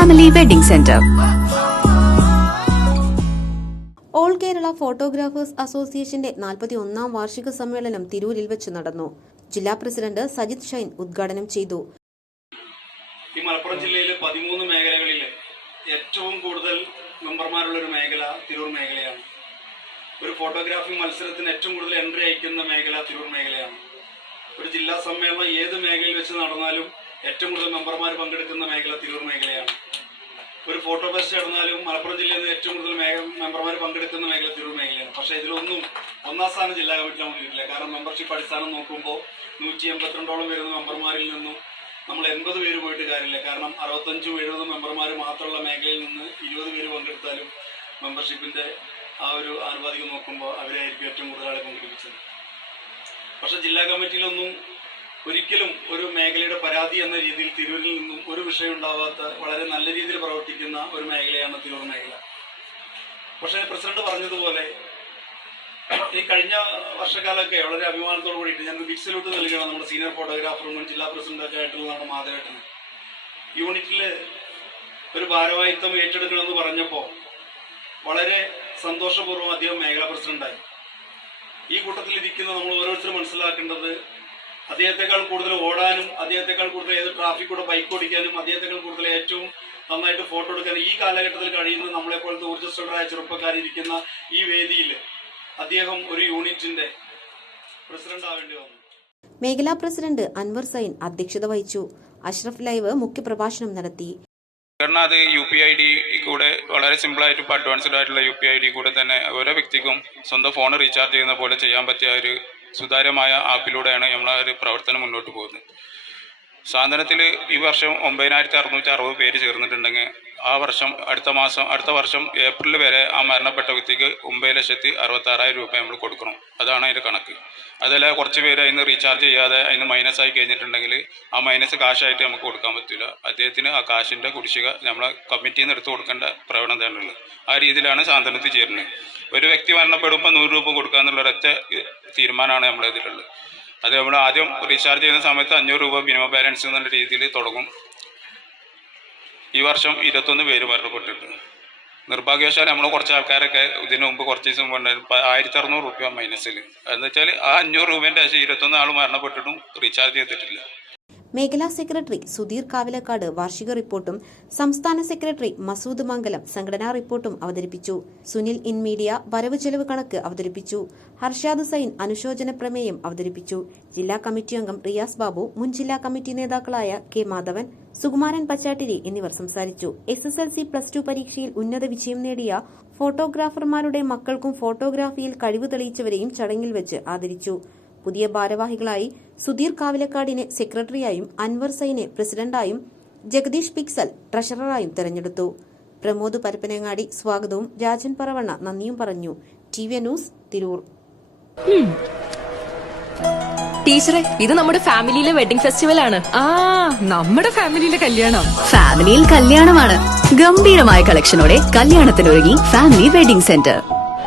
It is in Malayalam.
Family wedding centre all Kerala photographers അസോസിയേഷന്റെ നാൽപ്പത്തി ഒന്നാം വാർഷിക സമ്മേളനം തിരൂരിൽ വെച്ച് നടന്നു. ജില്ലാ പ്രസിഡന്റ് സജിത് ഷൈൻ ഉദ്ഘാടനം ചെയ്തു. ഈ മലപ്പുറം ജില്ലയിലെ പതിമൂന്ന് മേഖലകളിൽ ഏറ്റവും കൂടുതൽ മെമ്പർമാരുള്ള ഒരു മേഖല തിരൂർ മേഖലയാണ്. ഒരു ഫോട്ടോഗ്രാഫി മത്സരത്തിന് ഏറ്റവും കൂടുതൽ എൻട്രി അയക്കുന്ന മേഖല തിരൂർ മേഖലയാണ്. ഒരു ജില്ലാ സമ്മേളനം ഏത് മേഖലയിൽ വെച്ച് നടന്നാലും ഏറ്റവും കൂടുതൽ മെമ്പർമാർ പങ്കെടുക്കുന്ന മേഖല തിരൂർ മേഖലയാണ്. ഒരു ഫോട്ടോ ഫെസ്റ്റ് നടന്നാലും മലപ്പുറം ജില്ലയിൽ നിന്ന് ഏറ്റവും കൂടുതൽ മെമ്പർമാർ പങ്കെടുക്കുന്ന മേഖല തിരൂർ മേഖലയാണ്. പക്ഷേ ഇതിലൊന്നും ഒന്നാം സ്ഥാനം ജില്ലാ കമ്മിറ്റി നമുക്ക് കിട്ടില്ല. കാരണം മെമ്പർഷിപ്പ് അടിസ്ഥാനം നോക്കുമ്പോൾ നൂറ്റി എൺപത്തിരണ്ടോളം വരുന്ന മെമ്പർമാരിൽ നിന്നും നമ്മൾ എൺപത് പേര് പോയിട്ട് കാര്യമില്ല. കാരണം അറുപത്തഞ്ചും എഴുപതും മെമ്പർമാർ മാത്രമുള്ള മേഖലയിൽ നിന്ന് ഇരുപത് പേര് പങ്കെടുത്താലും മെമ്പർഷിപ്പിന്റെ ആ ഒരു ആനുപാതികം നോക്കുമ്പോൾ അവരായിരിക്കും ഏറ്റവും കൂടുതൽ പങ്കെടുപ്പിച്ചത്. പക്ഷെ ജില്ലാ കമ്മിറ്റിയിലൊന്നും ഒരിക്കലും ഒരു മേഖലയുടെ പരാതി എന്ന രീതിയിൽ തിരൂരിൽ നിന്നും ഒരു വിഷയം ഉണ്ടാവാത്ത വളരെ നല്ല രീതിയിൽ പ്രവർത്തിക്കുന്ന ഒരു മേഖലയാണ് തിരൂർ മേഖല. പക്ഷേ പ്രസിഡന്റ് പറഞ്ഞതുപോലെ ഈ കഴിഞ്ഞ വർഷക്കാലമൊക്കെ വളരെ അഭിമാനത്തോട് കൂടിയിട്ട് ഞാൻ ബിഗ് നൽകണം നമ്മുടെ സീനിയർ ഫോട്ടോഗ്രാഫറും മുൻ ജില്ലാ പ്രസിഡന്റൊക്കെ ആയിട്ടുള്ള നമ്മുടെ മാധവേട്ടന്. യൂണിറ്റിൽ ഒരു ഭാരവാഹിത്വം ഏറ്റെടുക്കണമെന്ന് പറഞ്ഞപ്പോൾ വളരെ സന്തോഷപൂർവം അദ്ദേഹം മേഖലാ പ്രസിഡന്റായി ഈ കൂട്ടത്തിൽ ഇരിക്കുന്ന നമ്മൾ ഓരോരുത്തരും മനസ്സിലാക്കേണ്ടത് അദ്ദേഹത്തെക്കാൾ കൂടുതൽ ഓടാനും അദ്ദേഹത്തെക്കാൾ കൂടുതൽ ഏത് ട്രാഫിക്കൂടെ ബൈക്ക് ഓടിക്കാനും അദ്ദേഹത്തെക്കാൾ കൂടുതൽ ഏറ്റവും നന്നായിട്ട് ഫോട്ടോ എടുക്കാനും ഈ കാലഘട്ടത്തിൽ കഴിയുന്ന നമ്മളെ പോലത്തെ ഊർജസ്വലരായ ചെറുപ്പക്കാരിരിക്കുന്ന ഈ വേദിയിൽ അദ്ദേഹം ഒരു യൂണിറ്റിന്റെ പ്രസിഡന്റ് ആവേണ്ടി വന്നു. മേഖലാ പ്രസിഡന്റ് അൻവർ സൈൻ അധ്യക്ഷത വഹിച്ചു. അഷ്റഫ് ലൈവ് മുഖ്യപ്രഭാഷണം നടത്തി. കാരണം അത് യു പി ഐ ഡി കൂടെ വളരെ സിമ്പിളായിട്ട് ഇപ്പോൾ അഡ്വാൻസ്ഡ് ആയിട്ടുള്ള യു പി ഐ ഡി കൂടെ തന്നെ ഓരോ വ്യക്തിക്കും സ്വന്തം ഫോൺ റീചാർജ് ചെയ്യുന്ന പോലെ ചെയ്യാൻ പറ്റിയ ഒരു സുതാര്യമായ ആപ്പിലൂടെയാണ് നമ്മൾ ആ ഒരു പ്രവർത്തനം മുന്നോട്ട് പോകുന്നത്. സാധനത്തിൽ ഈ വർഷം ഒമ്പതിനായിരത്തി അറുന്നൂറ്റി അറുപത് പേര് ചേർന്നിട്ടുണ്ടെങ്കിൽ ആ വർഷം അടുത്ത മാസം അടുത്ത വർഷം ഏപ്രിൽ വരെ ആ മരണപ്പെട്ട വ്യക്തിക്ക് ഒമ്പത് ലക്ഷത്തി അറുപത്താറായിരം രൂപ നമ്മൾ കൊടുക്കണം. അതാണ് അതിന്റെ കണക്ക്. അതല്ല കുറച്ച് പേര് അതിന് റീചാർജ് ചെയ്യാതെ അതിന് മൈനസ് ആയി കഴിഞ്ഞിട്ടുണ്ടെങ്കിൽ ആ മൈനസ് കാശായിട്ട് നമുക്ക് കൊടുക്കാൻ പറ്റില്ല. അദ്ദേഹത്തിന് ആ കാശിന്റെ കുടിശ്ശിക നമ്മളെ കമ്മിറ്റിയിൽ നിന്ന് എടുത്ത് കൊടുക്കേണ്ട പ്രവണതയാണുള്ളത്. ആ രീതിയിലാണ് സാന്ത്വനത്തിൽ ചേരുന്നത്. ഒരു വ്യക്തി മരണപ്പെടുമ്പോൾ നൂറ് രൂപ കൊടുക്കുക എന്നുള്ള ഒരൊറ്റ തീരുമാനമാണ് നമ്മൾ ഇതിലുള്ളത്. അത് നമ്മൾ ആദ്യം റീചാർജ് ചെയ്യുന്ന സമയത്ത് അഞ്ഞൂറ് രൂപ മിനിമം ബാലൻസ് എന്നുള്ള രീതിയിൽ തുടങ്ങും. ഈ വർഷം ഇരുപത്തൊന്ന് പേര് മരണപ്പെട്ടിട്ടുണ്ട്. നിർഭാഗ്യവശാൽ നമ്മൾ കുറച്ച് ആൾക്കാരൊക്കെ ഇതിനു മുമ്പ് കുറച്ച് ദിവസം മുമ്പ് ആയിരത്തി അറുന്നൂറ് രൂപ മൈനസിൽ എന്ന് വെച്ചാൽ ആ അഞ്ഞൂറ് രൂപേന്റെ ശേഷം ഇരുപത്തൊന്ന് ആൾ മരണപ്പെട്ടിട്ടും റീചാർജ് ചെയ്തിട്ടില്ല. മേഖലാ സെക്രട്ടറി സുധീർ കാവിലക്കാട് വാർഷിക റിപ്പോർട്ടും സംസ്ഥാന സെക്രട്ടറി മസൂദ് മംഗലം സംഘടനാ റിപ്പോർട്ടും അവതരിപ്പിച്ചു. സുനിൽ ഇൻ മീഡിയ വരവ് ചെലവ് കണക്ക് അവതരിപ്പിച്ചു. ഹർഷാദ് സൈൻ അനുശോചന പ്രമേയം അവതരിപ്പിച്ചു. ജില്ലാ കമ്മിറ്റി അംഗം റിയാസ് ബാബു മുൻ ജില്ലാ കമ്മിറ്റി നേതാക്കളായ കെ മാധവൻ സുകുമാരൻ പച്ചാട്ടിരി എന്നിവർ സംസാരിച്ചു. S S L C plus two പരീക്ഷയിൽ ഉന്നത വിജയം നേടിയ ഫോട്ടോഗ്രാഫർമാരുടെ മക്കൾക്കും ഫോട്ടോഗ്രാഫിയിൽ കഴിവ് തെളിയിച്ചവരെയും ചടങ്ങിൽ വെച്ച് ആദരിച്ചു. പുതിയ ഭാരവാഹികളായി സുധീർ കാവിലക്കാടിനെ സെക്രട്ടറിയായും അൻവർ സൈനെ പ്രസിഡന്റായും ജഗദീഷ് പിക്സൽ ട്രഷററായും തെരഞ്ഞെടുത്തു. പ്രമോദ് പരപ്പനങ്ങാടി സ്വാഗതവും രാജൻ പറവണ്ണ നന്ദിയും പറഞ്ഞു. T V news Tirur. ടീച്ചറെ ഇത് നമ്മുടെ ഫാമിലിയിലെ വെഡിംഗ് ഫെസ്റ്റിവൽ ആണ് ആ നമ്മുടെ ഫാമിലിയിലെ കല്യാണം. ഫാമിലിയിൽ കല്യാണമാണ്. ഗംഭീരമായ കളക്ഷനോടെ കല്യാണത്തിനൊരുങ്ങി ഫാമിലി വെഡിംഗ് സെന്റർ.